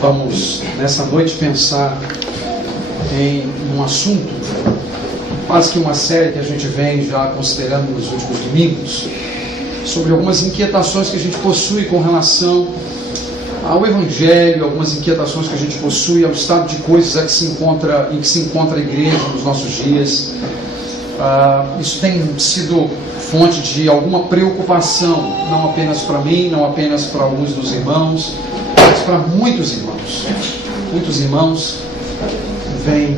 Vamos, nessa noite, pensar em um assunto, quase que uma série que a gente vem já considerando nos últimos domingos, sobre algumas inquietações que a gente possui com relação ao Evangelho, algumas inquietações que a gente possui ao estado de coisas em que se encontra a igreja nos nossos dias. Isso tem sido fonte de alguma preocupação, não apenas para mim, não apenas para alguns dos irmãos, mas para muitos irmãos. Muitos irmãos vêm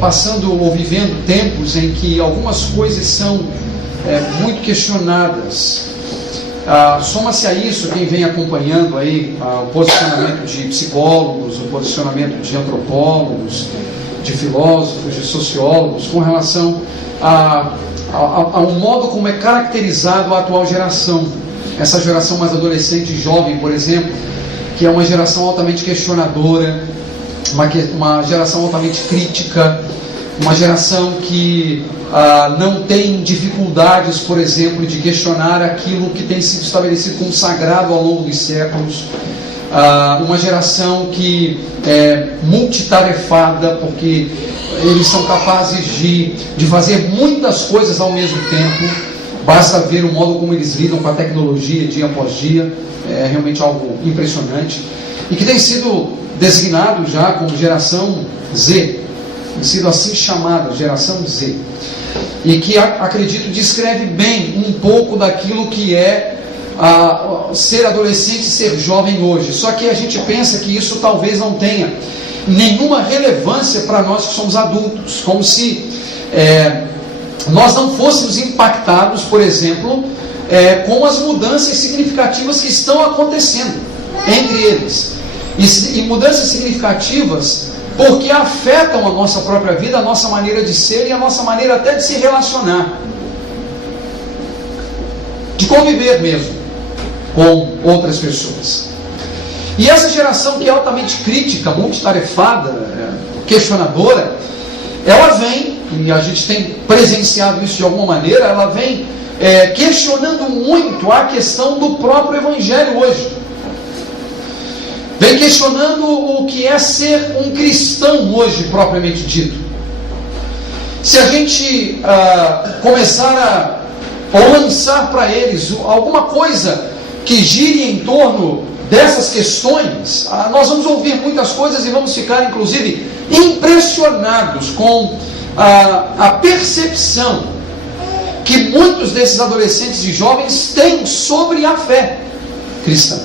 passando ou vivendo tempos em que algumas coisas são muito questionadas. Soma-se a isso quem vem acompanhando aí o posicionamento de psicólogos, o posicionamento de antropólogos, de filósofos, de sociólogos, com relação ao modo como é caracterizado a atual geração. Essa geração mais adolescente e jovem, por exemplo, que é uma geração altamente questionadora, uma geração altamente crítica, uma geração que não tem dificuldades, por exemplo, de questionar aquilo que tem sido estabelecido como sagrado ao longo dos séculos. Uma geração que é multitarefada, porque eles são capazes de fazer muitas coisas ao mesmo tempo. Basta ver o modo como eles lidam com a tecnologia dia após dia, é realmente algo impressionante, e que tem sido designado já como geração Z, tem sido assim chamada, geração Z, e que acredito descreve bem um pouco daquilo que é ser adolescente e ser jovem hoje. Só que a gente pensa que isso talvez não tenha nenhuma relevância para nós que somos adultos, como se nós não fôssemos impactados, por exemplo, com as mudanças significativas que estão acontecendo entre eles, e mudanças significativas porque afetam a nossa própria vida, a nossa maneira de ser e a nossa maneira até de se relacionar, de conviver mesmo com outras pessoas. E essa geração que é altamente crítica, multitarefada, questionadora, ela vem, e a gente tem presenciado isso de alguma maneira, ela vem questionando muito a questão do próprio Evangelho hoje. Vem questionando o que é ser um cristão hoje, propriamente dito. Se a gente começar ou lançar para eles alguma coisa que gire em torno dessas questões, nós vamos ouvir muitas coisas e vamos ficar, inclusive, impressionados com a percepção que muitos desses adolescentes e jovens têm sobre a fé cristã.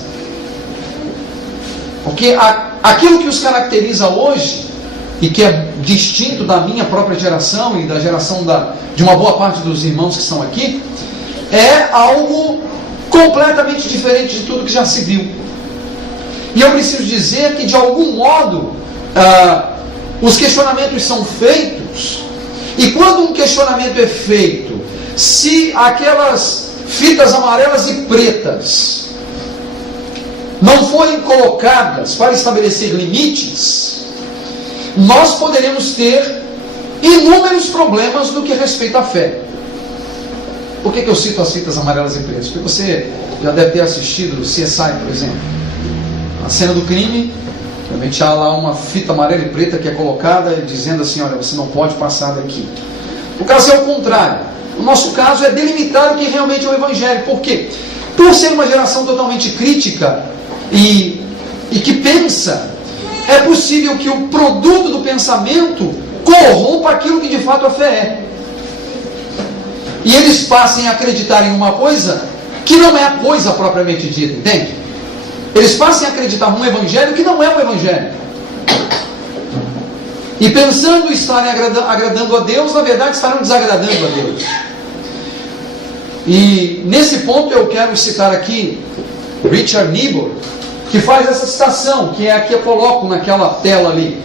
Porque aquilo que os caracteriza hoje, e que é distinto da minha própria geração e da geração de uma boa parte dos irmãos que estão aqui, é algo completamente diferente de tudo que já se viu. E eu preciso dizer que, de algum modo, os questionamentos são feitos, e quando um questionamento é feito, se aquelas fitas amarelas e pretas não forem colocadas para estabelecer limites, nós poderemos ter inúmeros problemas no que respeita à fé. Por que eu cito as fitas amarelas e pretas? Porque você já deve ter assistido o CSI, por exemplo. A cena do crime, realmente há lá uma fita amarela e preta que é colocada dizendo assim: olha, você não pode passar daqui. O caso é o contrário. O nosso caso é delimitar o que realmente é o Evangelho. Por quê? Por ser uma geração totalmente crítica e que pensa, é possível que o produto do pensamento corrompa aquilo que de fato a fé é. E eles passem a acreditar em uma coisa que não é a coisa propriamente dita, entende? Eles passem a acreditar num Evangelho que não é o Evangelho. E pensando estarem agradando a Deus, na verdade estarão desagradando a Deus. E nesse ponto eu quero citar aqui Richard Niebuhr, que faz essa citação, que é a que eu coloco naquela tela ali.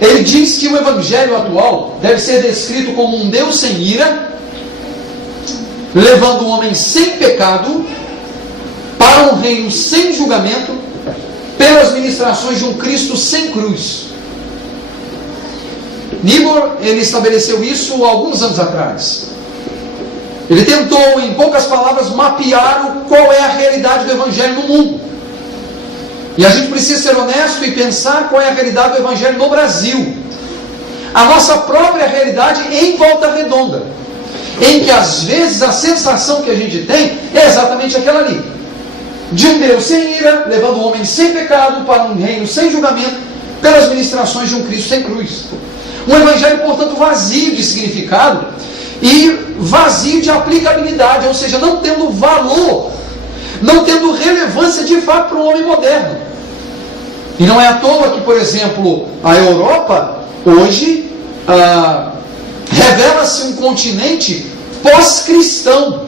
Ele diz que o Evangelho atual deve ser descrito como um Deus sem ira, levando um homem sem pecado para um reino sem julgamento, pelas ministrações de um Cristo sem cruz. Niebuhr, ele estabeleceu isso há alguns anos atrás. Ele tentou, em poucas palavras, mapear qual é a realidade do Evangelho no mundo. E a gente precisa ser honesto e pensar qual é a realidade do Evangelho no Brasil. A nossa própria realidade em Volta Redonda, em que às vezes a sensação que a gente tem é exatamente aquela ali, de um Deus sem ira, levando o homem sem pecado para um reino sem julgamento, pelas ministrações de um Cristo sem cruz. Um Evangelho, portanto, vazio de significado e vazio de aplicabilidade, ou seja, não tendo valor, não tendo relevância de fato para o homem moderno. E não é à toa que, por exemplo, a Europa hoje revela-se um continente pós-cristão,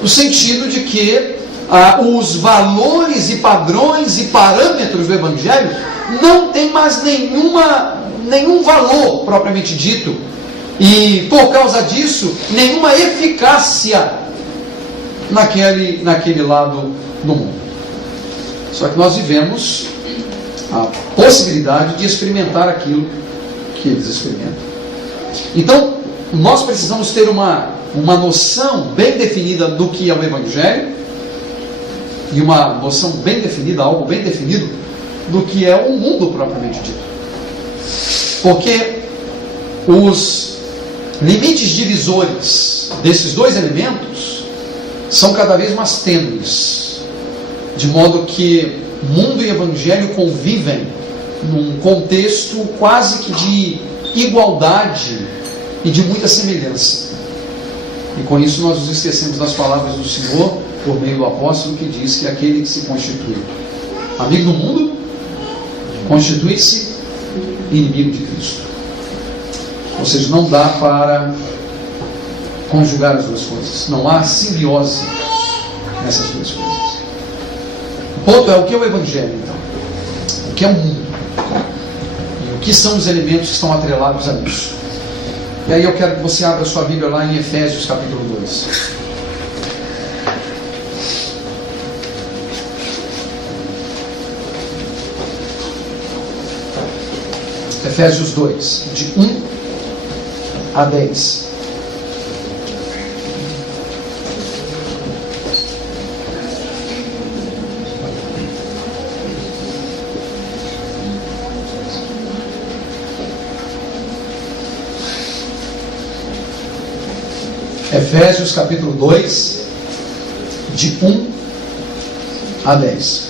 no sentido de que os valores e padrões e parâmetros do Evangelho não tem mais nenhum valor propriamente dito, e por causa disso nenhuma eficácia naquele lado do mundo. Só que nós vivemos a possibilidade de experimentar aquilo que eles experimentam. Então nós precisamos ter uma noção bem definida do que é o Evangelho, e uma noção bem definida, algo bem definido do que é o mundo propriamente dito. Porque os limites divisores desses dois elementos são cada vez mais tênues, de modo que mundo e Evangelho convivem num contexto quase que de igualdade e de muita semelhança. E com isso nós nos esquecemos das palavras do Senhor por meio do apóstolo, que diz que aquele que se constitui amigo do mundo constitui-se inimigo de Cristo. Ou seja, não dá para conjugar as duas coisas, não há simbiose nessas duas coisas. O ponto é: o que é o Evangelho, então? O que é o mundo? E o que são os elementos que estão atrelados a isso? E aí eu quero que você abra sua Bíblia lá em Efésios capítulo 2. Efésios 2, de 1 a 10. Efésios capítulo 2, de 1 a 10.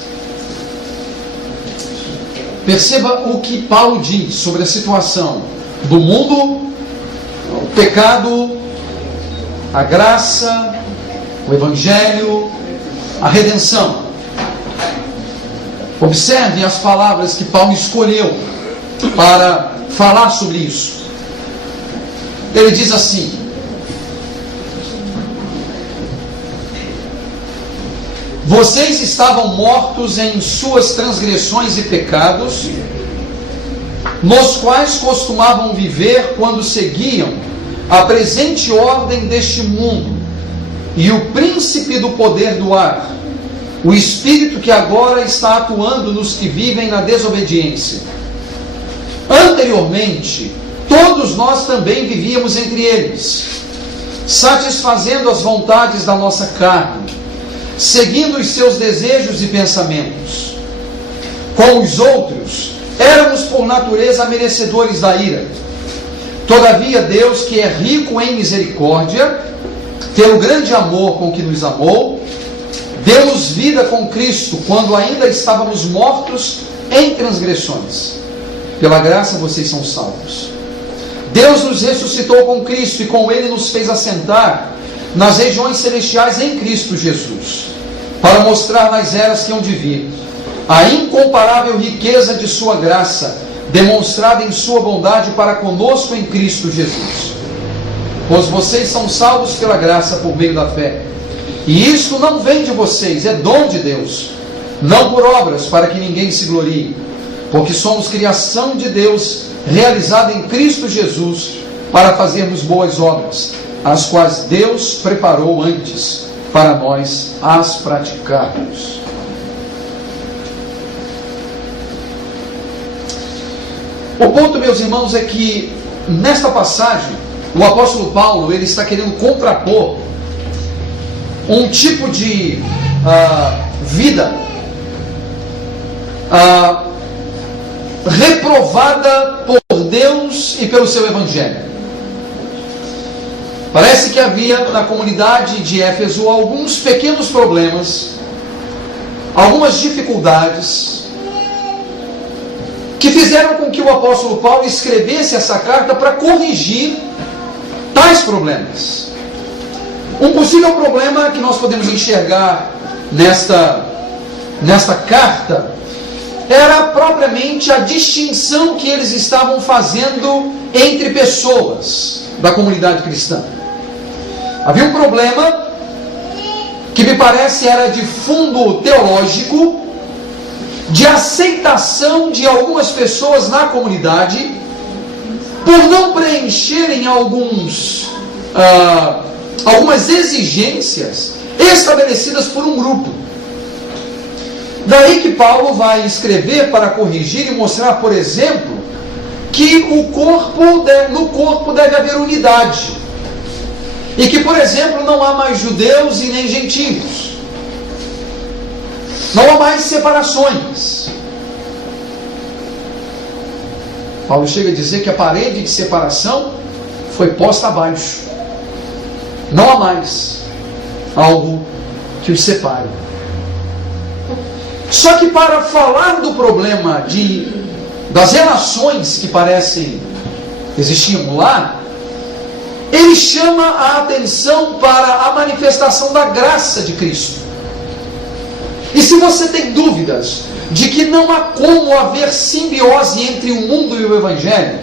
Perceba o que Paulo diz sobre a situação do mundo, o pecado, a graça, o Evangelho, a redenção. Observe as palavras que Paulo escolheu para falar sobre isso. Ele diz assim: vocês estavam mortos em suas transgressões e pecados, nos quais costumavam viver quando seguiam a presente ordem deste mundo e o príncipe do poder do ar, o espírito que agora está atuando nos que vivem na desobediência. Anteriormente, todos nós também vivíamos entre eles, satisfazendo as vontades da nossa carne, seguindo os seus desejos e pensamentos. Como os outros, éramos por natureza merecedores da ira. Todavia Deus, que é rico em misericórdia, pelo grande amor com que nos amou, deu-nos vida com Cristo, quando ainda estávamos mortos em transgressões. Pela graça vocês são salvos. Deus nos ressuscitou com Cristo e com Ele nos fez assentar nas regiões celestiais em Cristo Jesus, para mostrar nas eras que hão de vir a incomparável riqueza de sua graça, demonstrada em sua bondade para conosco em Cristo Jesus. Pois vocês são salvos pela graça por meio da fé. E isto não vem de vocês, é dom de Deus, não por obras, para que ninguém se glorie, porque somos criação de Deus, realizada em Cristo Jesus, para fazermos boas obras, as quais Deus preparou antes para nós as praticarmos. O ponto, meus irmãos, é que nesta passagem o apóstolo Paulo ele está querendo contrapor um tipo de vida reprovada por Deus e pelo seu Evangelho. Parece que havia na comunidade de Éfeso alguns pequenos problemas, algumas dificuldades, que fizeram com que o apóstolo Paulo escrevesse essa carta para corrigir tais problemas. Um possível problema que nós podemos enxergar nesta carta era propriamente a distinção que eles estavam fazendo entre pessoas da comunidade cristã. Havia um problema que me parece era de fundo teológico, de aceitação de algumas pessoas na comunidade por não preencherem algumas exigências estabelecidas por um grupo. Daí que Paulo vai escrever para corrigir e mostrar, por exemplo, que no corpo deve haver unidade. E que, por exemplo, não há mais judeus e nem gentios. Não há mais separações. Paulo chega a dizer que a parede de separação foi posta abaixo. Não há mais algo que os separe. Só que para falar do problema das relações que parecem existiam lá, ele chama a atenção para a manifestação da graça de Cristo. E se você tem dúvidas de que não há como haver simbiose entre o mundo e o Evangelho,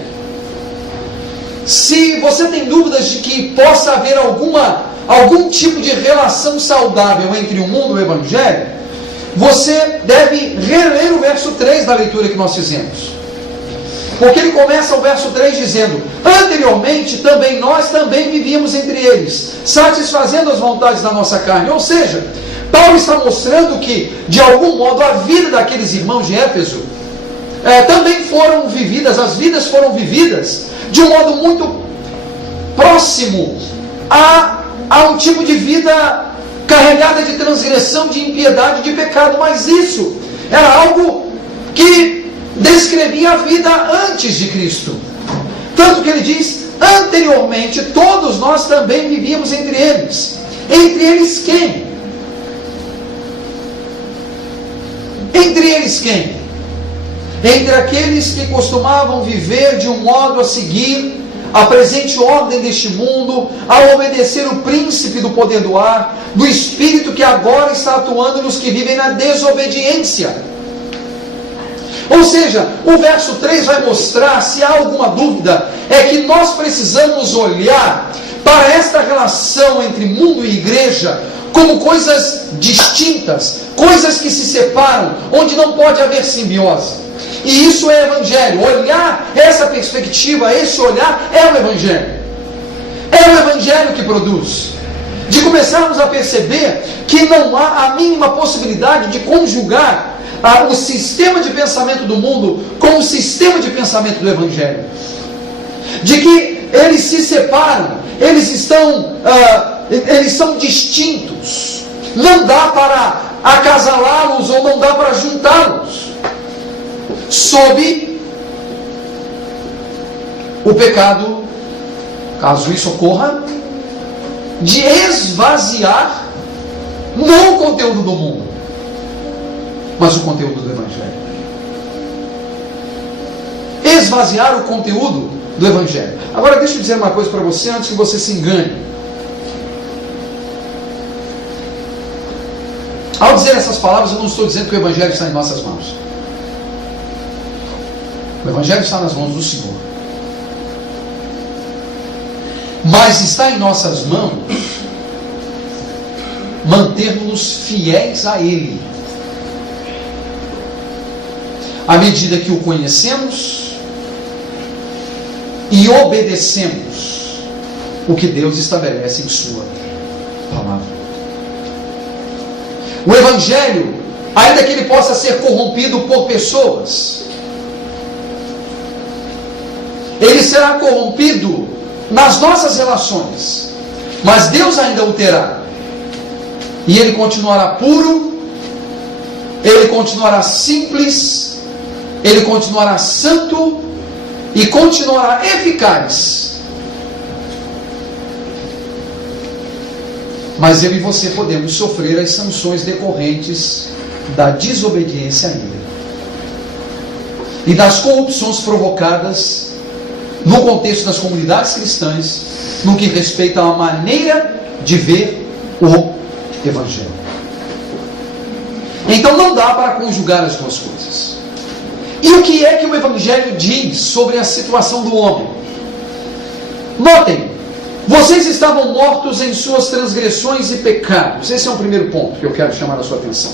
se você tem dúvidas de que possa haver algum tipo de relação saudável entre o mundo e o Evangelho, você deve reler o verso 3 da leitura que nós fizemos. Porque ele começa o verso 3 dizendo: anteriormente nós também vivíamos entre eles, satisfazendo as vontades da nossa carne. Ou seja, Paulo está mostrando que, de algum modo, a vida daqueles irmãos de Éfeso também foram vividas, as vidas foram vividas de um modo muito próximo a um tipo de vida carregada de transgressão, de impiedade, de pecado. Mas isso era algo que descrevia a vida antes de Cristo. Tanto que ele diz: anteriormente todos nós também vivíamos entre eles. Entre eles quem? Entre eles quem? Entre aqueles que costumavam viver de um modo a seguir a presente ordem deste mundo, a obedecer o príncipe do poder do ar, do espírito que agora está atuando nos que vivem na desobediência. Ou seja, o verso 3 vai mostrar, se há alguma dúvida, é que nós precisamos olhar para esta relação entre mundo e igreja como coisas distintas, coisas que se separam, onde não pode haver simbiose. E isso é Evangelho. Olhar essa perspectiva, esse olhar é o Evangelho. É o Evangelho que produz. De começarmos a perceber que não há a mínima possibilidade de conjugar o sistema de pensamento do mundo com o sistema de pensamento do Evangelho. De que eles se separam, eles são distintos. Não dá para acasalá-los ou não dá para juntá-los, sob o pecado, caso isso ocorra, de esvaziar não o conteúdo do mundo, mas o conteúdo do Evangelho. Esvaziar o conteúdo do Evangelho. Agora deixa eu dizer uma coisa para você antes que você se engane. Ao dizer essas palavras, eu não estou dizendo que o Evangelho está em nossas mãos. O Evangelho está nas mãos do Senhor. Mas está em nossas mãos mantermos-nos fiéis a Ele, à medida que o conhecemos e obedecemos o que Deus estabelece em Sua palavra. O Evangelho, ainda que ele possa ser corrompido por pessoas, ele será corrompido nas nossas relações, mas Deus ainda o terá, e ele continuará puro, ele continuará simples, ele continuará santo e continuará eficaz. Mas eu e você podemos sofrer as sanções decorrentes da desobediência a ele e das corrupções provocadas no contexto das comunidades cristãs, no que respeita à maneira de ver o Evangelho. Então não dá para conjugar as duas coisas. E o que é que o Evangelho diz sobre a situação do homem? Notem, vocês estavam mortos em suas transgressões e pecados. Esse é o primeiro ponto que eu quero chamar a sua atenção.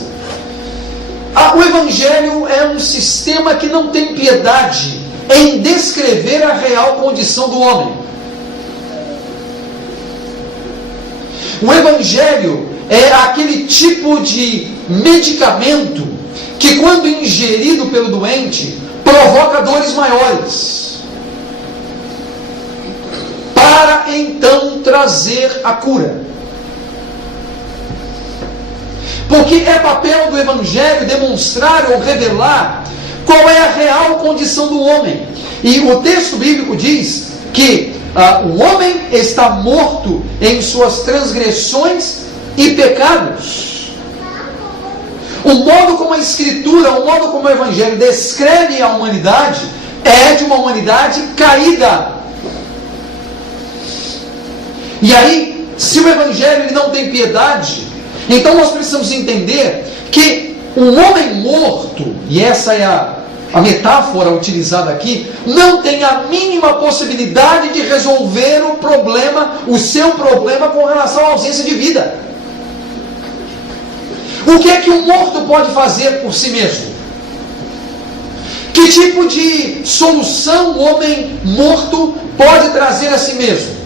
O Evangelho é um sistema que não tem piedade em descrever a real condição do homem. O Evangelho é aquele tipo de medicamento que, quando ingerido pelo doente, provoca dores maiores, para então trazer a cura. Porque é papel do Evangelho demonstrar ou revelar qual é a real condição do homem. E o texto bíblico diz que o homem está morto em suas transgressões e pecados. O modo como a Escritura, o modo como o Evangelho descreve a humanidade é de uma humanidade caída. E aí, se o Evangelho ele não tem piedade, então nós precisamos entender que um homem morto, e essa é a metáfora utilizada aqui, não tem a mínima possibilidade de resolver o seu problema com relação à ausência de vida. O que é que um morto pode fazer por si mesmo? Que tipo de solução o homem morto pode trazer a si mesmo?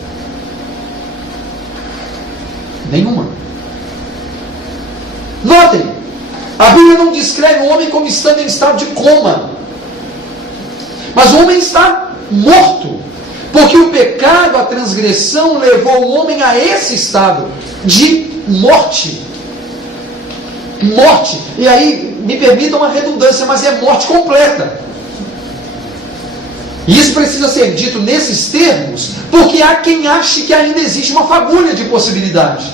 Nenhuma. Notem, a Bíblia não descreve o homem como estando em estado de coma, mas o homem está morto, porque o pecado, a transgressão, levou o homem a esse estado de morte. Morte, e aí me permita uma redundância, mas é morte completa. E isso precisa ser dito nesses termos, porque há quem ache que ainda existe uma fagulha de possibilidade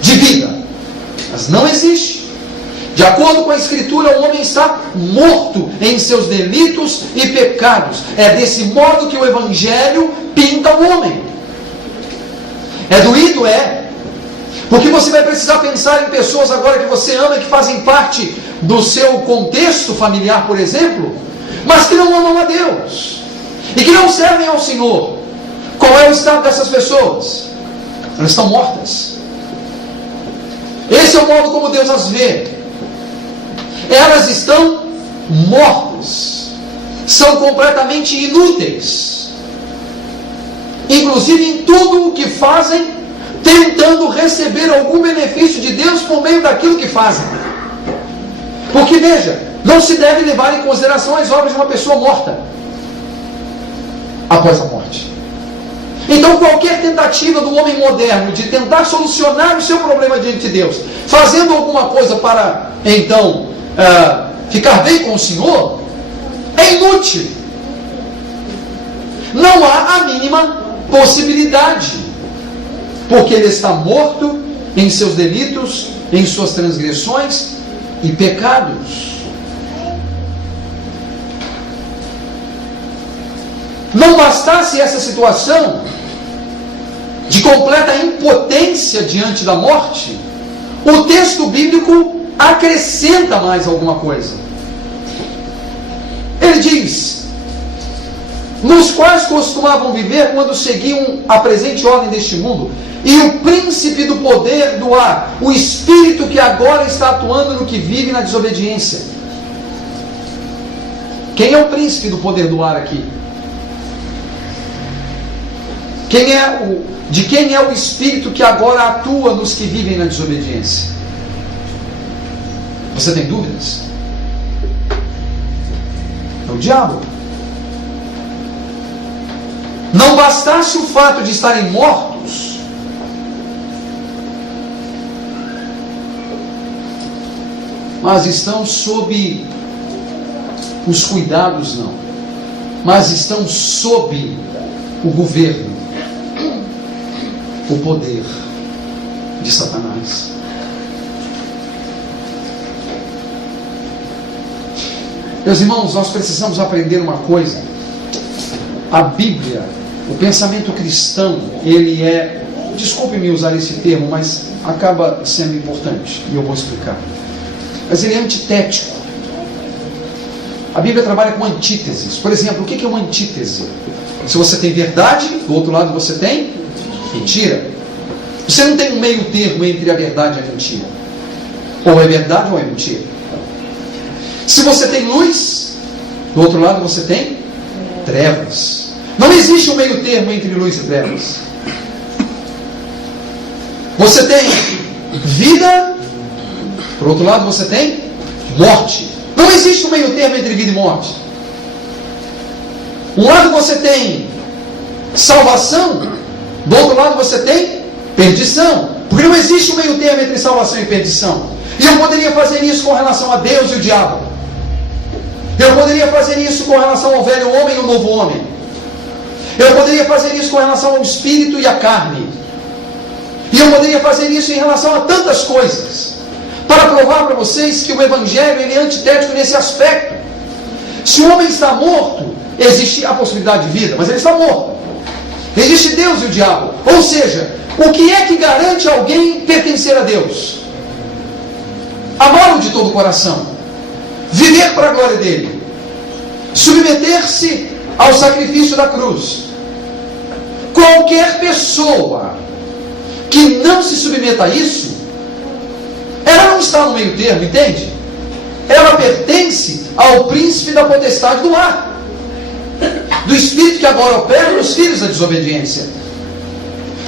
de vida, mas não existe. De acordo com a Escritura, o homem está morto em seus delitos e pecados. É desse modo que o Evangelho pinta o homem. É doído? É. Porque você vai precisar pensar em pessoas agora que você ama e que fazem parte do seu contexto familiar, por exemplo, mas que não amam a Deus e que não servem ao Senhor. Qual é o estado dessas pessoas? Elas estão mortas. Esse é o modo como Deus as vê. Elas estão mortas, são completamente inúteis, inclusive em tudo o que fazem, tentando receber algum benefício de Deus por meio daquilo que fazem. Porque veja, não se deve levar em consideração as obras de uma pessoa morta após a morte. Então qualquer tentativa do homem moderno de tentar solucionar o seu problema diante de Deus, fazendo alguma coisa para então ficar bem com o Senhor, é inútil. Não há a mínima possibilidade, porque ele está morto em seus delitos, em suas transgressões e pecados. Não bastasse essa situação de completa impotência diante da morte, o texto bíblico acrescenta mais alguma coisa. Ele diz: nos quais costumavam viver quando seguiam a presente ordem deste mundo, e o príncipe do poder do ar, o espírito que agora está atuando no que vive na desobediência. Quem é o príncipe do poder do ar aqui? De quem é o espírito que agora atua nos que vivem na desobediência? Você tem dúvidas? É o diabo. Não bastasse o fato de estarem mortos, mas estão sob os cuidados, não, mas estão sob o governo, o poder de Satanás. Meus irmãos, nós precisamos aprender uma coisa. A Bíblia, o pensamento cristão, ele é, desculpe-me usar esse termo, mas acaba sendo importante, e eu vou explicar. Mas ele é antitético. A Bíblia trabalha com antíteses. Por exemplo, o que é uma antítese? Se você tem verdade, do outro lado você tem mentira. Você não tem um meio termo entre a verdade e a mentira. Ou é verdade ou é mentira. Se você tem luz, do outro lado você tem trevas. Não existe um meio termo entre luz e trevas. Você tem vida, por outro lado você tem morte. Não existe um meio termo entre vida e morte. Um lado você tem salvação, do outro lado você tem perdição. Porque não existe um meio termo entre salvação e perdição. E eu poderia fazer isso com relação a Deus e o diabo. Eu poderia fazer isso com relação ao velho homem e ao novo homem. Eu poderia fazer isso com relação ao espírito e à carne. E eu poderia fazer isso em relação a tantas coisas. Para provar para vocês que o Evangelho ele é antitético nesse aspecto. Se o homem está morto, existe a possibilidade de vida, mas ele está morto. Existe Deus e o diabo. Ou seja, o que é que garante alguém pertencer a Deus? Amá-lo de todo o coração, viver para a glória dele, submeter-se ao sacrifício da cruz. Qualquer pessoa que não se submeta a isso, ela não está no meio termo, entende? Ela pertence ao príncipe da potestade do ar, do espírito que agora opera nos filhos da desobediência.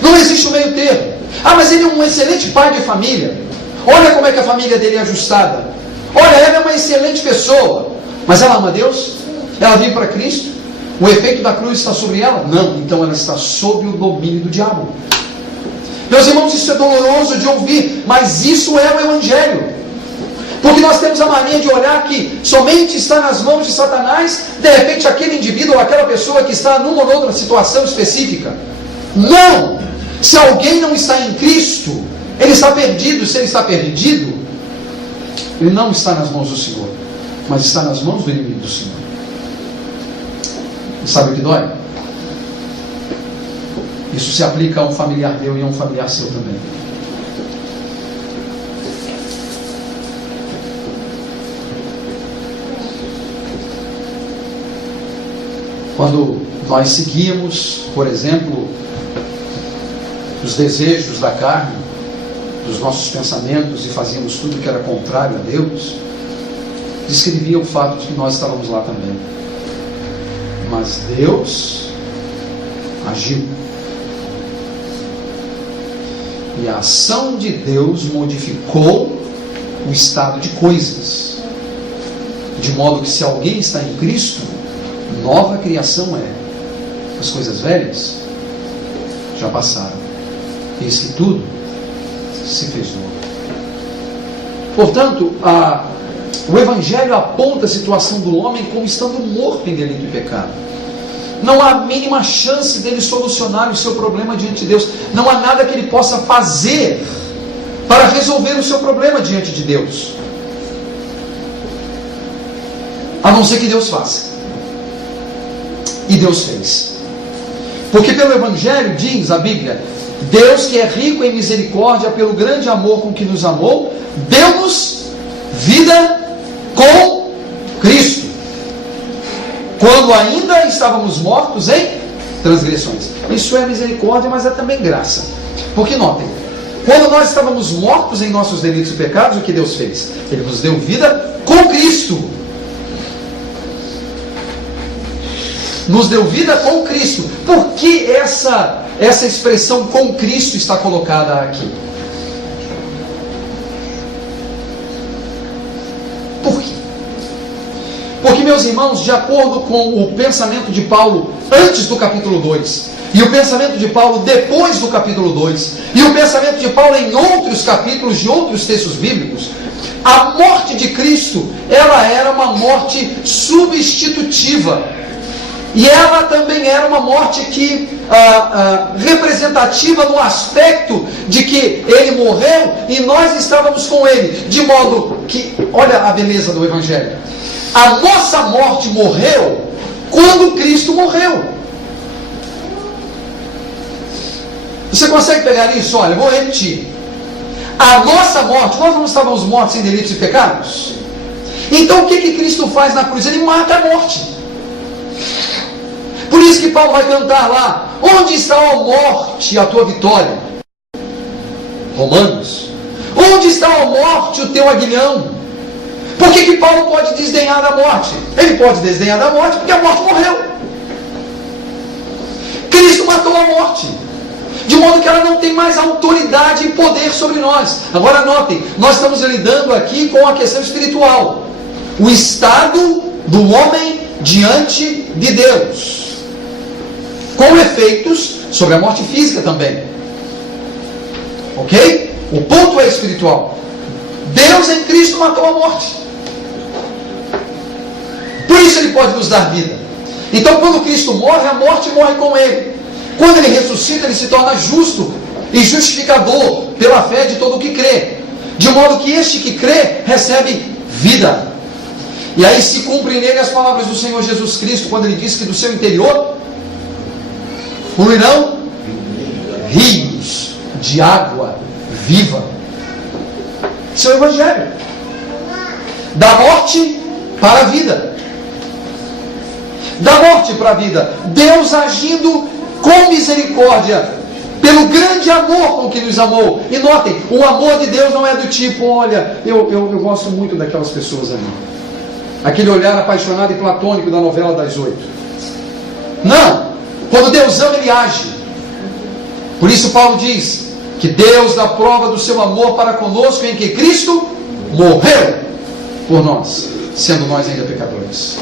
Não existe um meio termo. Ah, mas ele é um excelente pai de família. Olha como é que a família dele é ajustada. Olha, ela é uma excelente pessoa. Mas ela ama Deus? Ela vive para Cristo? O efeito da cruz está sobre ela? Não, então ela está sob o domínio do diabo. Meus irmãos, isso é doloroso de ouvir, mas isso é o Evangelho. Porque nós temos a mania de olhar que somente está nas mãos de Satanás, de repente aquele indivíduo ou aquela pessoa que está numa ou outra situação específica. Não! Se alguém não está em Cristo, ele está perdido. Se ele está perdido, ele não está nas mãos do Senhor, mas está nas mãos do inimigo do Senhor. E sabe o que dói? Isso se aplica a um familiar meu e a um familiar seu também. Quando nós seguíamos, por exemplo, os desejos da carne, dos nossos pensamentos, e fazíamos tudo que era contrário a Deus, descrevia o fato de que nós estávamos lá também. Mas Deus agiu. E a ação de Deus modificou o estado de coisas. De modo que se alguém está em Cristo, nova criação é. As coisas velhas já passaram. Eis que tudo se fez novo. Portanto, o Evangelho aponta a situação do homem como estando morto em delito e pecado. Não há a mínima chance dele solucionar o seu problema diante de Deus. Não há nada que ele possa fazer para resolver o seu problema diante de Deus, a não ser que Deus faça. E Deus fez. Porque pelo Evangelho diz a Bíblia, Deus que é rico em misericórdia, pelo grande amor com que nos amou, deu-nos vida com Cristo, quando ainda estávamos mortos em transgressões. Isso é misericórdia, mas é também graça. Porque notem, quando nós estávamos mortos em nossos delitos e pecados, o que Deus fez? Ele nos deu vida com Cristo. Nos deu vida com Cristo. Por que essa expressão com Cristo está colocada aqui? Por quê? Porque, meus irmãos, de acordo com o pensamento de Paulo antes do capítulo 2, e o pensamento de Paulo depois do capítulo 2, e o pensamento de Paulo em outros capítulos de outros textos bíblicos, A morte de Cristo, ela era uma morte substitutiva. E ela também era uma morte representativa no aspecto de que Ele morreu e nós estávamos com Ele. De modo que, olha a beleza do Evangelho. A nossa morte morreu quando Cristo morreu. Você consegue pegar isso? Olha, vou repetir. A nossa morte, nós não estávamos mortos em delitos e pecados? Então o que Cristo faz na cruz? Ele mata a morte. Por isso que Paulo vai cantar lá: onde está, ó morte, a tua vitória? Romanos. Onde está, ó morte, o teu aguilhão? Por que Paulo pode desdenhar da morte? Ele pode desdenhar da morte porque a morte morreu. Cristo matou a morte, de modo que ela não tem mais autoridade e poder sobre nós. Agora notem, nós estamos lidando aqui com a questão espiritual, o estado do homem diante de Deus, com efeitos sobre a morte física também. Ok? O ponto é espiritual. Deus em Cristo matou a morte. Por isso Ele pode nos dar vida. Então quando Cristo morre, a morte morre com Ele. Quando Ele ressuscita, Ele se torna justo e justificador pela fé de todo o que crê. De modo que este que crê recebe vida. E aí se cumprem nele as palavras do Senhor Jesus Cristo, quando Ele diz que do seu interior fluirão rios de água viva. Isso é o Evangelho. Da morte para a vida. Da morte para a vida. Deus agindo com misericórdia, pelo grande amor com que nos amou. E notem, o amor de Deus não é do tipo: olha, eu gosto muito daquelas pessoas ali. Aquele olhar apaixonado e platônico da novela das 8. Não. Quando Deus ama, Ele age. Por isso Paulo diz que Deus dá prova do seu amor para conosco em que Cristo morreu por nós, sendo nós ainda pecadores.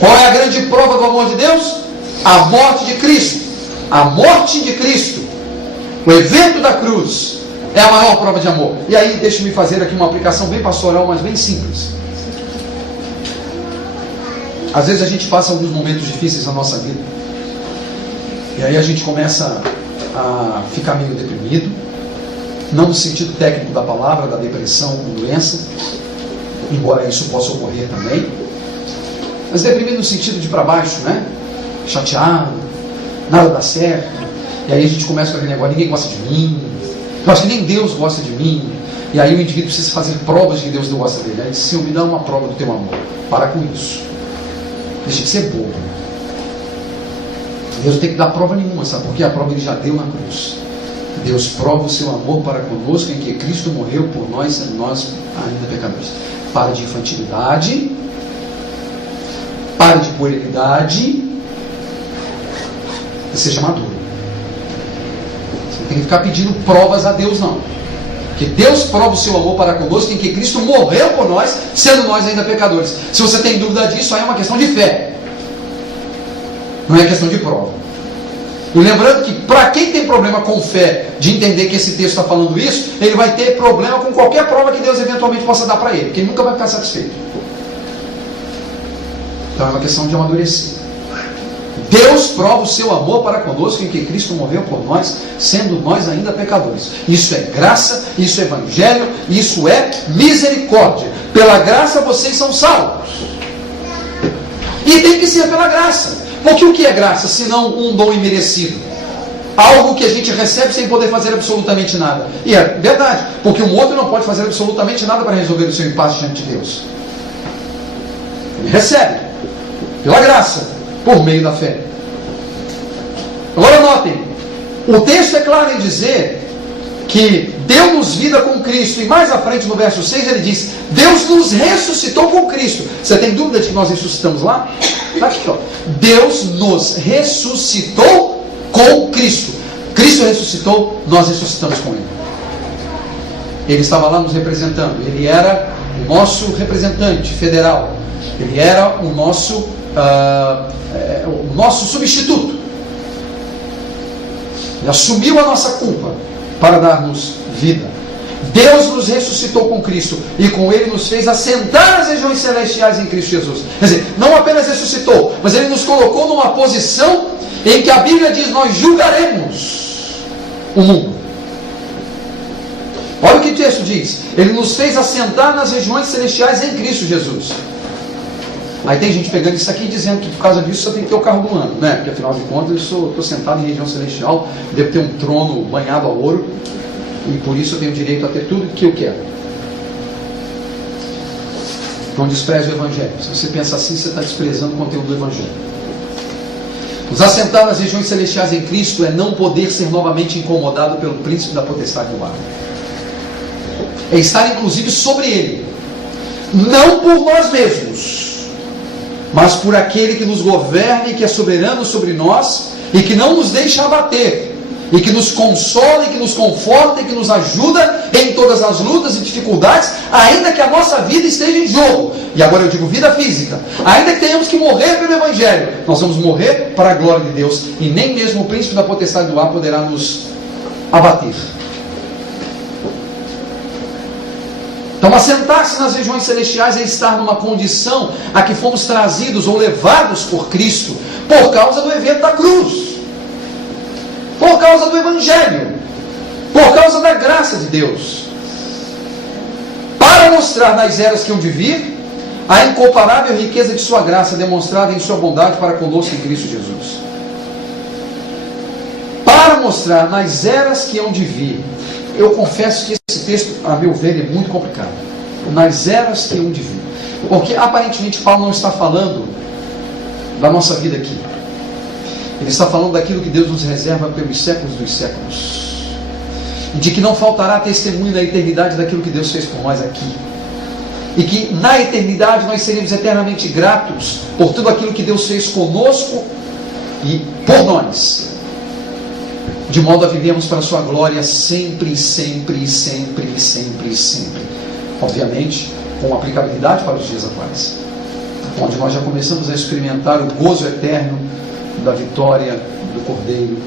Qual é a grande prova do amor de Deus? A morte de Cristo. A morte de Cristo, o evento da cruz, é a maior prova de amor. E aí deixe-me fazer aqui uma aplicação bem pastoral, mas bem simples. Às vezes a gente passa alguns momentos difíceis na nossa vida, e aí a gente começa a ficar meio deprimido, não no sentido técnico da palavra, da depressão ou doença, embora isso possa ocorrer também, mas deprimido no sentido de para baixo, né? Chateado, nada dá certo, e aí a gente começa com aquele negócio: ninguém gosta de mim, eu acho que nem Deus gosta de mim. E aí o indivíduo precisa fazer provas de que Deus não gosta dele. Aí diz: Senhor, me dá uma prova do teu amor. Para com isso, deixa de ser bobo. Deus não tem que dar prova nenhuma, sabe? Porque a prova Ele já deu na cruz. Deus prova o seu amor para conosco em que Cristo morreu por nós, sendo nós ainda pecadores. Pare de infantilidade, pare de puerilidade e seja maduro. Você não tem que ficar pedindo provas a Deus, não. Porque Deus prova o seu amor para conosco em que Cristo morreu por nós, sendo nós ainda pecadores. Se você tem dúvida disso, aí é uma questão de fé, não é questão de prova. E lembrando que para quem tem problema com fé de entender que esse texto está falando isso, ele vai ter problema com qualquer prova que Deus eventualmente possa dar para ele, porque ele nunca vai ficar satisfeito. Então é uma questão de amadurecer. Deus prova o seu amor para conosco em que Cristo morreu por nós, sendo nós ainda pecadores. Isso é graça, isso é evangelho, isso é misericórdia. Pela graça vocês são salvos. E tem que ser pela graça. Porque o que é graça, senão um dom imerecido? Algo que a gente recebe sem poder fazer absolutamente nada. E é verdade, porque um outro não pode fazer absolutamente nada para resolver o seu impasse diante de Deus. Ele recebe, pela graça, por meio da fé. Agora notem, o texto é claro em dizer que deu-nos vida com Cristo, e mais à frente no verso 6 ele diz: Deus nos ressuscitou com Cristo. Você tem dúvida de que nós ressuscitamos lá? Está aqui, ó. Deus nos ressuscitou com Cristo. Cristo ressuscitou, nós ressuscitamos com Ele. Ele estava lá nos representando. Ele era o nosso representante federal. Ele era o nosso substituto. Ele assumiu a nossa culpa para dar-nos vida. Deus nos ressuscitou com Cristo e com Ele nos fez assentar nas regiões celestiais em Cristo Jesus. Quer dizer, não apenas ressuscitou, mas Ele nos colocou numa posição em que a Bíblia diz: nós julgaremos o mundo. Olha o que o texto diz: Ele nos fez assentar nas regiões celestiais em Cristo Jesus. Aí tem gente pegando isso aqui e dizendo que por causa disso você tem que ter o carro do ano, né? Porque afinal de contas eu estou sentado em região celestial, devo ter um trono banhado a ouro, e por isso eu tenho direito a ter tudo que eu quero. Então despreze o Evangelho. Se você pensa assim, você está desprezando o conteúdo do Evangelho. Nos assentar nas regiões celestiais em Cristo é não poder ser novamente incomodado pelo príncipe da potestade do ar. É estar inclusive sobre ele, não por nós mesmos, mas por aquele que nos governa e que é soberano sobre nós e que não nos deixa abater, e que nos consola, e que nos conforta, e que nos ajuda em todas as lutas e dificuldades, ainda que a nossa vida esteja em jogo. E agora eu digo vida física. Ainda que tenhamos que morrer pelo Evangelho, nós vamos morrer para a glória de Deus, e nem mesmo o príncipe da potestade do ar poderá nos abater. Então, assentar-se nas regiões celestiais é estar numa condição a que fomos trazidos ou levados por Cristo por causa do evento da cruz, por causa do Evangelho, por causa da graça de Deus, para mostrar nas eras que hão de vir a incomparável riqueza de sua graça demonstrada em sua bondade para conosco em Cristo Jesus. Para mostrar nas eras que hão de vir. Eu confesso que esse texto, a meu ver, é muito complicado. Nas eras que hão de vir. Porque aparentemente Paulo não está falando da nossa vida aqui. Ele está falando daquilo que Deus nos reserva pelos séculos dos séculos. E de que não faltará testemunho na eternidade daquilo que Deus fez por nós aqui. E que na eternidade nós seremos eternamente gratos por tudo aquilo que Deus fez conosco e por nós, de modo a vivermos para a sua glória sempre, sempre, sempre, sempre, sempre. Obviamente, com aplicabilidade para os dias atuais, onde nós já começamos a experimentar o gozo eterno da vitória do Cordeiro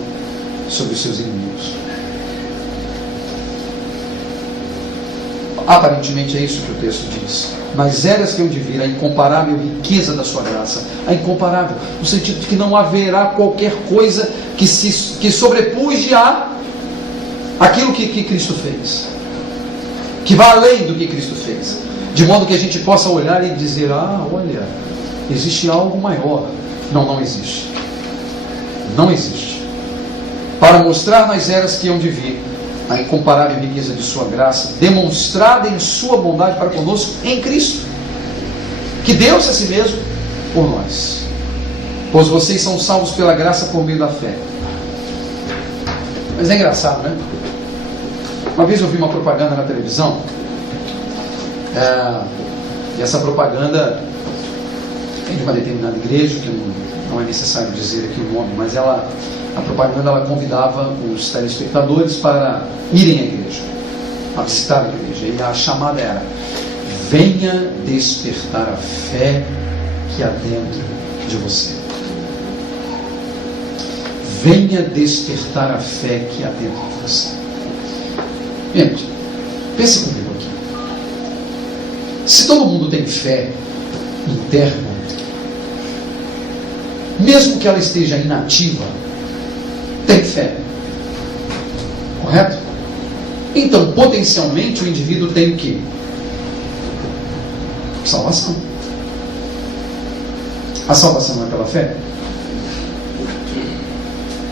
sobre os seus inimigos. Aparentemente é isso que o texto diz. Nas eras que hão de vir, a incomparável riqueza da sua graça. A incomparável, no sentido de que não haverá qualquer coisa que sobrepuja aquilo que Cristo fez, que vá além do que Cristo fez, de modo que a gente possa olhar e dizer: ah, olha, existe algo maior. Não existe. Não existe. Para mostrar nas eras que hão de vir a incomparável riqueza de sua graça, demonstrada em sua bondade para conosco em Cristo, que deu-se a si mesmo por nós. Pois vocês são salvos pela graça por meio da fé. Mas é engraçado, né? Uma vez eu vi uma propaganda na televisão, e essa propaganda é de uma determinada igreja, que não é necessário dizer aqui o nome, mas a propaganda ela convidava os telespectadores para irem à igreja, a visitar a igreja, e a chamada era: venha despertar a fé que há dentro de você. Venha despertar a fé que há dentro de você. Gente, pense comigo aqui. Se todo mundo tem fé interna, mesmo que ela esteja inativa, tem fé, correto? Então, potencialmente, o indivíduo tem o quê? Salvação. A salvação não é pela fé?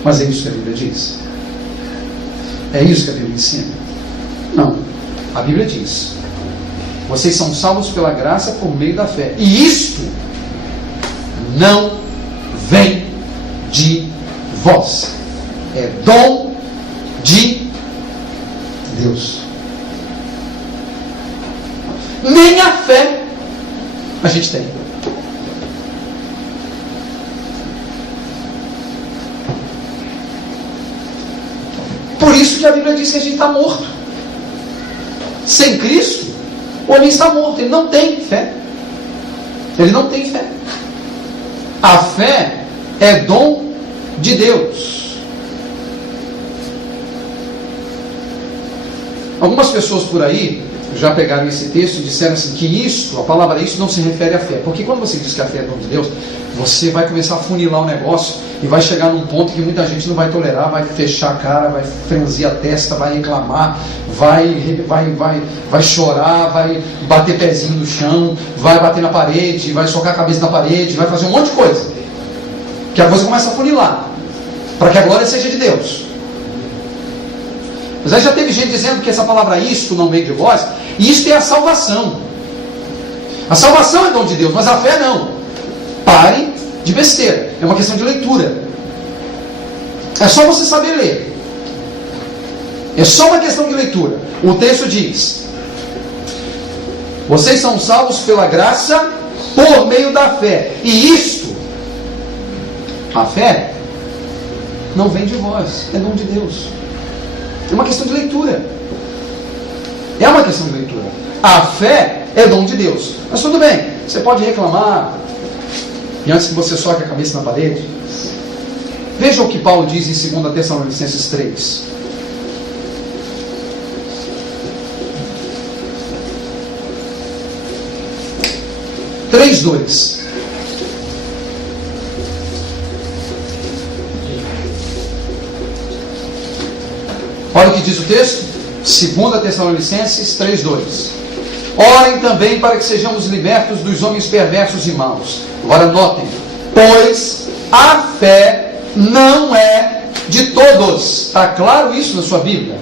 Mas é isso que a Bíblia diz? É isso que a Bíblia ensina? Não. A Bíblia diz: vocês são salvos pela graça por meio da fé. E isto não vem de vós. É dom de Deus. Nem a fé a gente tem. Por isso que a Bíblia diz que a gente está morto. Sem Cristo, o homem está morto. Ele não tem fé. Ele não tem fé. A fé é dom de Deus. Algumas pessoas por aí já pegaram esse texto e disseram assim, que isto, a palavra isso não se refere à fé. Porque quando você diz que a fé é dom de Deus, você vai começar a funilar o negócio e vai chegar num ponto que muita gente não vai tolerar, vai fechar a cara, vai franzir a testa, vai reclamar, vai chorar, vai bater pezinho no chão, vai bater na parede, vai socar a cabeça na parede, vai fazer um monte de coisa. Que a coisa começa a funilar, para que a glória seja de Deus. Mas aí já teve gente dizendo que essa palavra isto não veio de vós, e isto é a salvação. A salvação é dom de Deus, mas a fé não. Pare de besteira, é uma questão de leitura. É só você saber ler. É só uma questão de leitura. O texto diz: vocês são salvos pela graça por meio da fé. E isto, a fé, não vem de vós, é dom de Deus. É uma questão de leitura. É uma questão de leitura. A fé é dom de Deus. Mas tudo bem, você pode reclamar, e antes que você soque a cabeça na parede, veja o que Paulo diz em 2 Tessalonicenses 3. Três, 2. Olha o que diz o texto, 2 Tessalonicenses 3:2. Orem também para que sejamos libertos dos homens perversos e maus. Agora notem, pois a fé não é de todos. Está claro isso na sua Bíblia?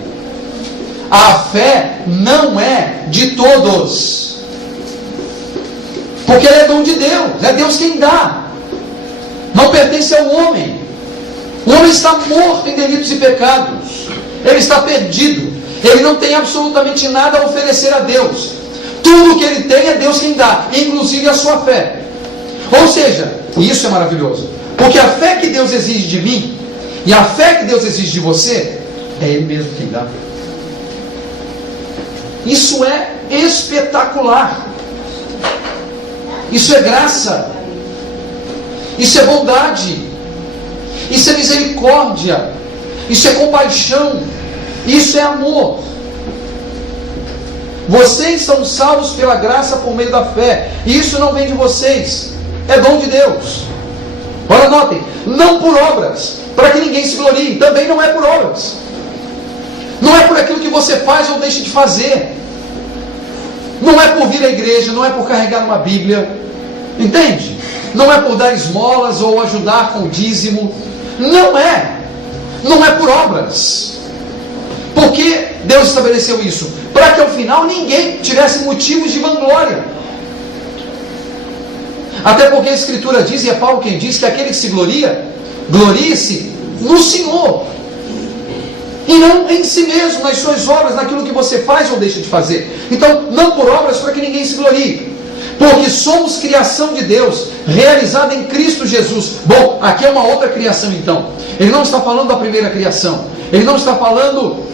A fé não é de todos. Porque ela é dom de Deus, é Deus quem dá. Não pertence ao homem. O homem está morto em delitos e pecados. Ele está perdido. Ele não tem absolutamente nada a oferecer a Deus. Tudo que ele tem é Deus quem dá, inclusive a sua fé. Ou seja, isso é maravilhoso, porque a fé que Deus exige de mim e a fé que Deus exige de você é Ele mesmo quem dá. Isso é espetacular. Isso é graça. Isso é bondade. Isso é misericórdia. Isso é compaixão. Isso é amor. Vocês são salvos pela graça por meio da fé. E isso não vem de vocês. É dom de Deus. Agora notem, não por obras, para que ninguém se glorie. Também não é por obras. Não é por aquilo que você faz ou deixa de fazer. Não é por vir à igreja, não é por carregar uma Bíblia. Entende? Não é por dar esmolas ou ajudar com o dízimo. Não é. Não é por obras. Por que Deus estabeleceu isso? Para que ao final ninguém tivesse motivos de vanglória. Até porque a Escritura diz, e é Paulo quem diz, que aquele que se gloria, glorie-se no Senhor. E não em si mesmo, nas suas obras, naquilo que você faz ou deixa de fazer. Então, não por obras para que ninguém se glorie. Porque somos criação de Deus, realizada em Cristo Jesus. Bom, aqui é uma outra criação então. Ele não está falando da primeira criação. Ele não está falando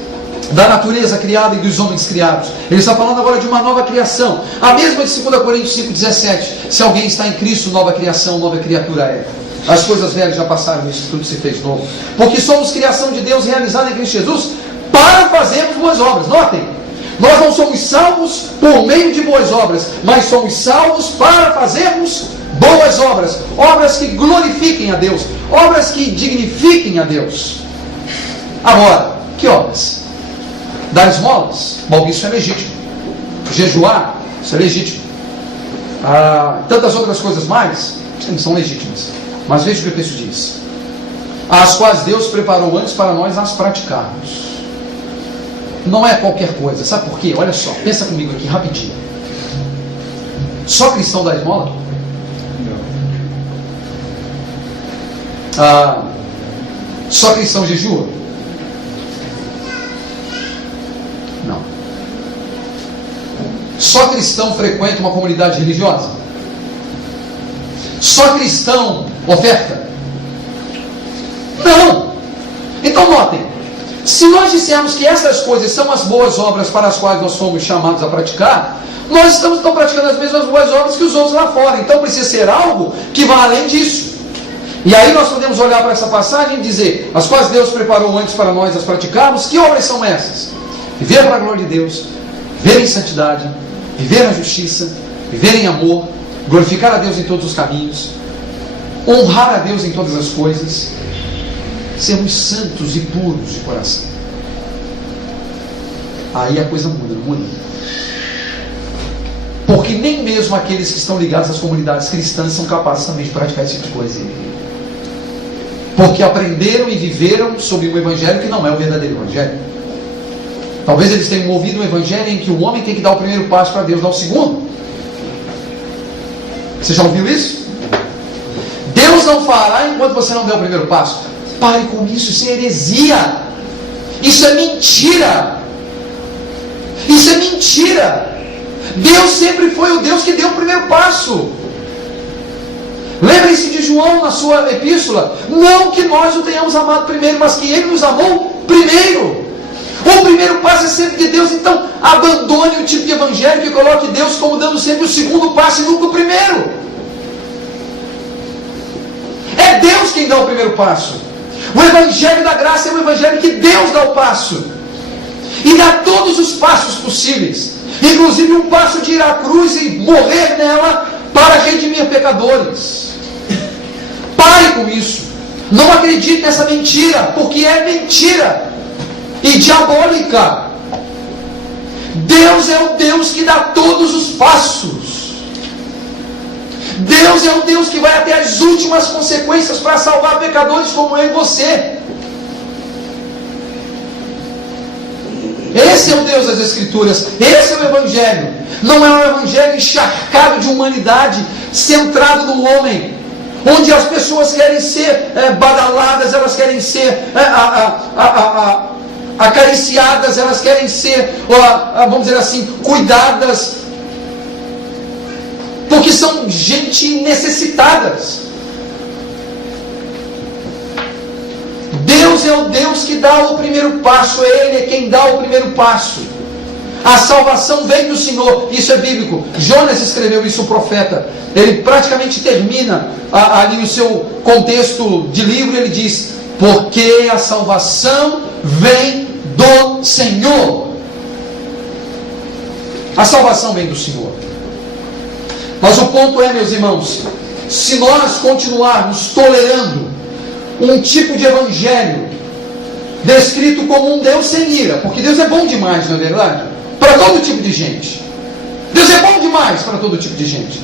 da natureza criada e dos homens criados. Ele está falando agora de uma nova criação. A mesma de 2 Coríntios 5,17. Se alguém está em Cristo, nova criação, nova criatura é. As coisas velhas já passaram, isso tudo se fez novo. Porque somos criação de Deus realizada em Cristo Jesus para fazermos boas obras. Notem. Nós não somos salvos por meio de boas obras, mas somos salvos para fazermos boas obras. Obras que glorifiquem a Deus. Obras que dignifiquem a Deus. Agora, que obras? Dar esmolas? Bom, isso é legítimo. Jejuar? Isso é legítimo. Tantas outras coisas mais? Sim, são legítimas. Mas veja o que o texto diz. As quais Deus preparou antes para nós as praticarmos. Não é qualquer coisa. Sabe por quê? Olha só, pensa comigo aqui rapidinho. Só cristão dá esmola? Só cristão jejua? Não. Só cristão frequenta uma comunidade religiosa? Só cristão oferta? Não. Então notem. Se nós dissermos que essas coisas são as boas obras para as quais nós somos chamados a praticar, nós estamos então praticando as mesmas boas obras que os outros lá fora. Então precisa ser algo que vá além disso. E aí nós podemos olhar para essa passagem e dizer, as quais Deus preparou antes para nós as praticarmos. Que obras são essas? viver para a glória de Deus, viver em santidade, viver na justiça, viver em amor, glorificar a Deus em todos os caminhos, honrar a Deus em todas as coisas, sermos santos e puros de coração. Aí a coisa muda, não muda? Porque nem mesmo aqueles que estão ligados às comunidades cristãs são capazes também de praticar esse tipo de coisa. Porque aprenderam e viveram sob um evangelho que não é o verdadeiro evangelho. Talvez eles tenham ouvido um evangelho em que o homem tem que dar o primeiro passo para Deus dar o segundo. Você já ouviu isso? Deus não fará enquanto você não der o primeiro passo. Pare com isso, isso é heresia. Isso é mentira. Isso é mentira. Deus sempre foi o Deus que deu o primeiro passo. Lembrem-se de João na sua epístola. Não que nós o tenhamos amado primeiro, mas que Ele nos amou primeiro. O primeiro passo é sempre de Deus. Então abandone o tipo de evangelho que coloque Deus como dando sempre o segundo passo e nunca o primeiro. É Deus quem dá o primeiro passo. O evangelho da graça é o evangelho que Deus dá o passo e dá todos os passos possíveis, inclusive um passo de ir à cruz e morrer nela para redimir pecadores. Pare com isso. Não acredite nessa mentira, porque é mentira e diabólica. Deus é o Deus que dá todos os passos. Deus é o Deus que vai até as últimas consequências para salvar pecadores como eu e você. Esse é o Deus das Escrituras. Esse é o Evangelho. Não é um Evangelho encharcado de humanidade, centrado no homem, onde as pessoas querem ser badaladas, elas querem ser acariciadas, elas querem ser, vamos dizer assim, cuidadas, porque são gente necessitadas. Deus é o Deus que dá o primeiro passo. Ele é quem dá o primeiro passo. A salvação vem do Senhor. Isso é bíblico. Jonas escreveu isso, o profeta. Ele praticamente termina ali o seu contexto de livro. Ele diz: porque a salvação vem do Senhor. A salvação vem do Senhor. Mas o ponto é, meus irmãos, se nós continuarmos tolerando um tipo de evangelho descrito como um Deus sem ira, porque Deus é bom demais, não é verdade? Para todo tipo de gente. Deus é bom demais para todo tipo de gente.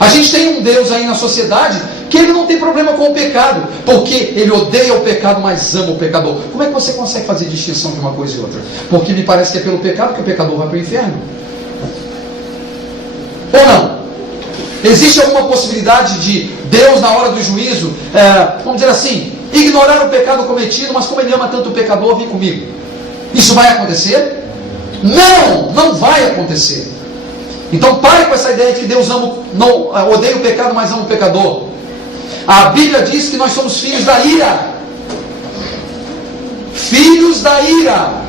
A gente tem um Deus aí na sociedade que Ele não tem problema com o pecado, porque Ele odeia o pecado, mas ama o pecador. Como é que você consegue fazer distinção de uma coisa e outra? Porque me parece que é pelo pecado que o pecador vai para o inferno. Ou não? Existe alguma possibilidade de Deus, na hora do juízo, vamos dizer assim, ignorar o pecado cometido, mas como Ele ama tanto o pecador, vem comigo? Isso vai acontecer? Não, não vai acontecer. Então pare com essa ideia de que Deus odeia o pecado, mas ama o pecador. A Bíblia diz que nós somos filhos da ira. Filhos da ira.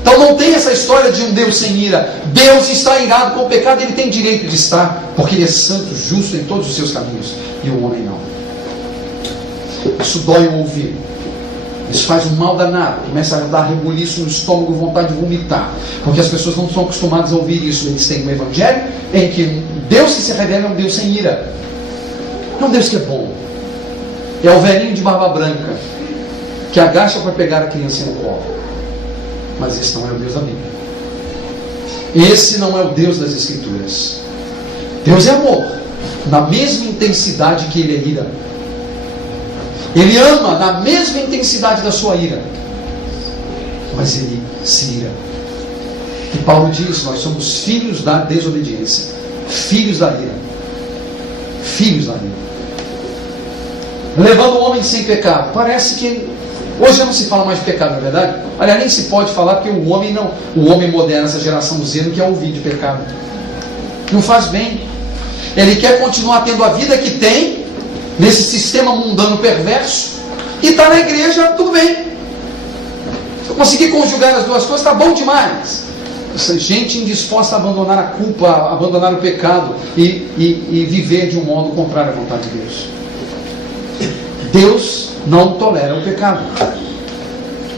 Então não tem essa história de um Deus sem ira. Deus está irado com o pecado, Ele tem direito de estar, porque Ele é santo, justo em todos os seus caminhos, e o homem não. Isso dói o ouvido. Isso faz um mal danado. Começa a dar rebuliço no estômago, vontade de vomitar, porque as pessoas não estão acostumadas a ouvir isso. Eles têm um evangelho em que Deus que se revela é um Deus sem ira. É um Deus que é bom. É o velhinho de barba branca que agacha para pegar a criança no colo. Mas esse não é o Deus da Bíblia. Esse não é o Deus das Escrituras. Deus é amor, na mesma intensidade que Ele é ira. Ele ama na mesma intensidade da sua ira, mas Ele se ira. E Paulo diz: nós somos filhos da desobediência, filhos da ira, filhos da ira. Levando o homem sem pecado. Parece que hoje não se fala mais de pecado, não é verdade? Aliás, nem se pode falar, porque o homem moderno, essa geração Z, não quer ouvir de pecado. Não faz bem. Ele quer continuar tendo a vida que tem, nesse sistema mundano perverso, e está na igreja, tudo bem. Se eu conseguir conjugar as duas coisas, está bom demais. Essa gente indisposta a abandonar a culpa, a abandonar o pecado e viver de um modo contrário à vontade de Deus. Deus não tolera o pecado.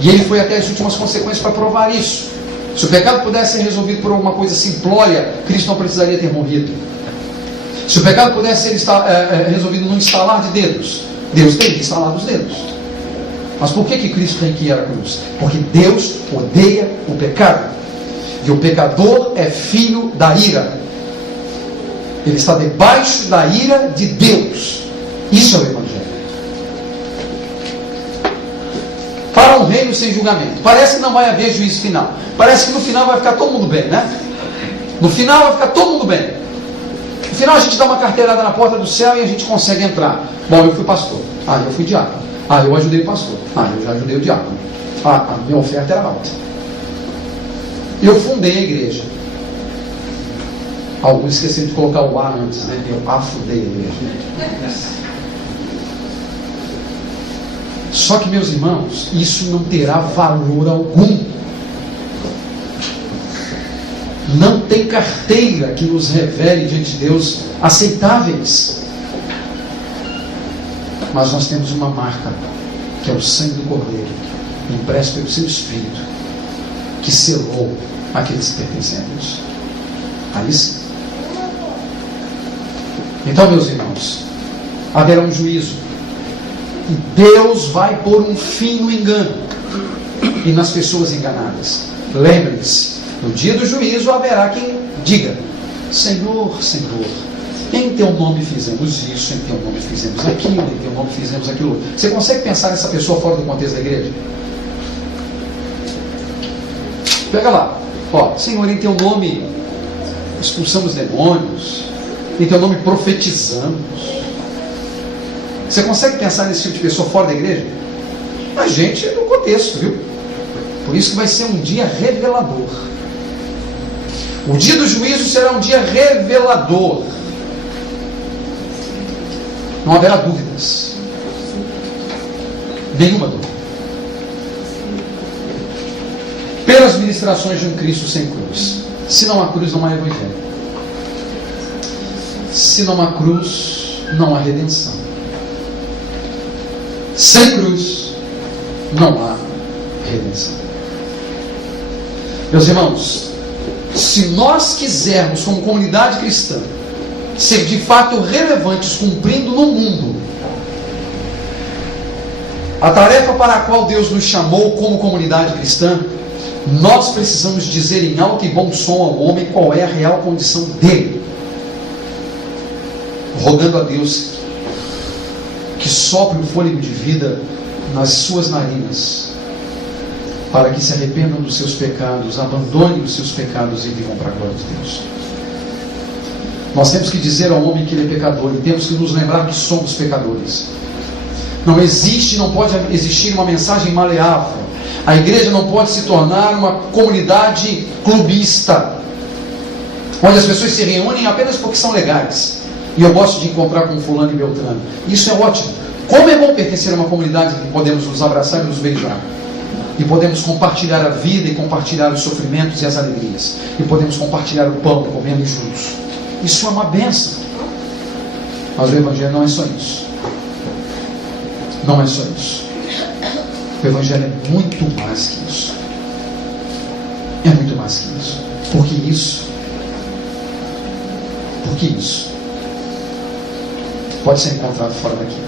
E ele foi até as últimas consequências para provar isso. Se o pecado pudesse ser resolvido por alguma coisa simplória, Cristo não precisaria ter morrido. Se o pecado pudesse ser resolvido num estalar de dedos, Deus tem que estalar os dedos. Mas por que Cristo tem que ir à cruz? Porque Deus odeia o pecado. E o pecador é filho da ira. Ele está debaixo da ira de Deus. Isso é o Evangelho. Para um reino sem julgamento. Parece que não vai haver juízo final. Parece que no final vai ficar todo mundo bem, né? No final vai ficar todo mundo bem. No final a gente dá uma carteirada na porta do céu e a gente consegue entrar. Bom, eu fui pastor. Eu fui diácono. Eu ajudei o pastor. Eu já ajudei o diácono. A minha oferta era alta. Eu fundei a igreja. Alguns esqueceram de colocar o A antes, né? Eu afundei a igreja. Só que, meus irmãos, isso não terá valor algum. Não tem carteira que nos revele diante de Deus aceitáveis. Mas nós temos uma marca, que é o sangue do Cordeiro, impresso pelo seu Espírito, que selou aqueles que pertencem a Deus. Aí sim. Então, meus irmãos, haverá um juízo. E Deus vai pôr um fim no engano e nas pessoas enganadas. Lembrem-se, no dia do juízo haverá quem diga: Senhor, Senhor, em teu nome fizemos isso, em teu nome fizemos aquilo, em teu nome fizemos aquilo. Você consegue pensar nessa pessoa fora do contexto da igreja? Pega lá. Senhor, em teu nome expulsamos demônios, em teu nome profetizamos. Você consegue pensar nesse tipo de pessoa fora da igreja? A gente é no contexto, viu? Por isso que vai ser um dia revelador. O dia do juízo será um dia revelador. Não haverá dúvidas. Nenhuma dúvida. Pelas ministrações de um Cristo sem cruz. Se não há cruz, não há evangelho. Se não há cruz, não há redenção. Sem cruz, não há redenção. Meus irmãos, se nós quisermos, como comunidade cristã, ser de fato relevantes, cumprindo no mundo a tarefa para a qual Deus nos chamou como comunidade cristã, nós precisamos dizer em alto e bom som ao homem qual é a real condição dele, rogando a Deus que sopre o fôlego de vida nas suas narinas, para que se arrependam dos seus pecados, abandonem os seus pecados e vivam para a glória de Deus. Nós temos que dizer ao homem que ele é pecador, e temos que nos lembrar que somos pecadores. Não existe, não pode existir uma mensagem maleável. A igreja não pode se tornar uma comunidade clubista, onde as pessoas se reúnem apenas porque são legais. E eu gosto de encontrar com fulano e beltrano. Isso é ótimo. Como é bom pertencer a uma comunidade que podemos nos abraçar e nos beijar. E podemos compartilhar a vida e compartilhar os sofrimentos e as alegrias. E podemos compartilhar o pão e comemos juntos. Isso é uma bênção. Mas o Evangelho não é só isso. Não é só isso. O Evangelho é muito mais que isso. É muito mais que isso. Porque isso pode ser encontrado fora daqui.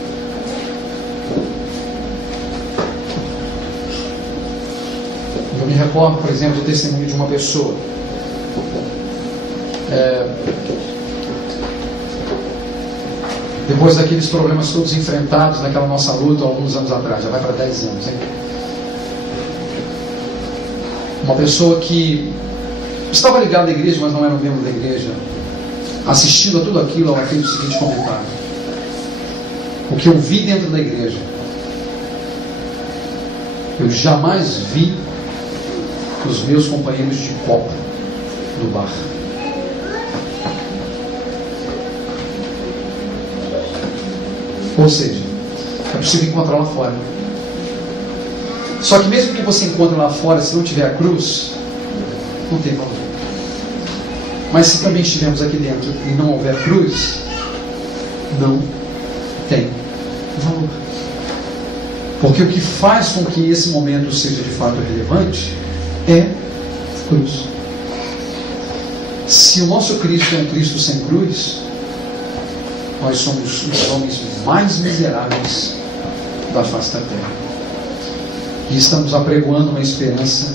Eu me recordo, por exemplo, do testemunho de uma pessoa. Depois daqueles problemas todos enfrentados naquela nossa luta alguns anos atrás, já vai para 10 anos, hein? Uma pessoa que estava ligada à igreja, mas não era um membro da igreja, assistindo a tudo aquilo, ela fez o seguinte comentário: o que eu vi dentro da igreja, eu jamais vi os meus companheiros de copa do bar. Ou seja, é possível encontrar lá fora. Só que mesmo que você encontre lá fora, se não tiver a cruz, não tem valor. Mas se também estivermos aqui dentro e não houver cruz, não tem valor. Porque o que faz com que esse momento seja de fato relevante é a cruz. Se o nosso Cristo é um Cristo sem cruz, nós somos os homens mais miseráveis da face da terra. E estamos apregoando uma esperança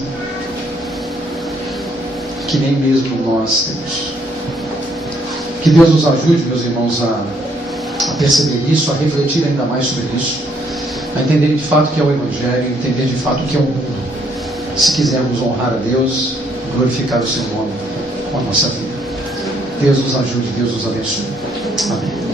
que nem mesmo nós temos. Que Deus nos ajude, meus irmãos, a perceber isso, a refletir ainda mais sobre isso, a entender de fato o que é o Evangelho, entender de fato o que é o mundo, se quisermos honrar a Deus, glorificar o seu nome com a nossa vida. Deus nos ajude, Deus nos abençoe. Amém.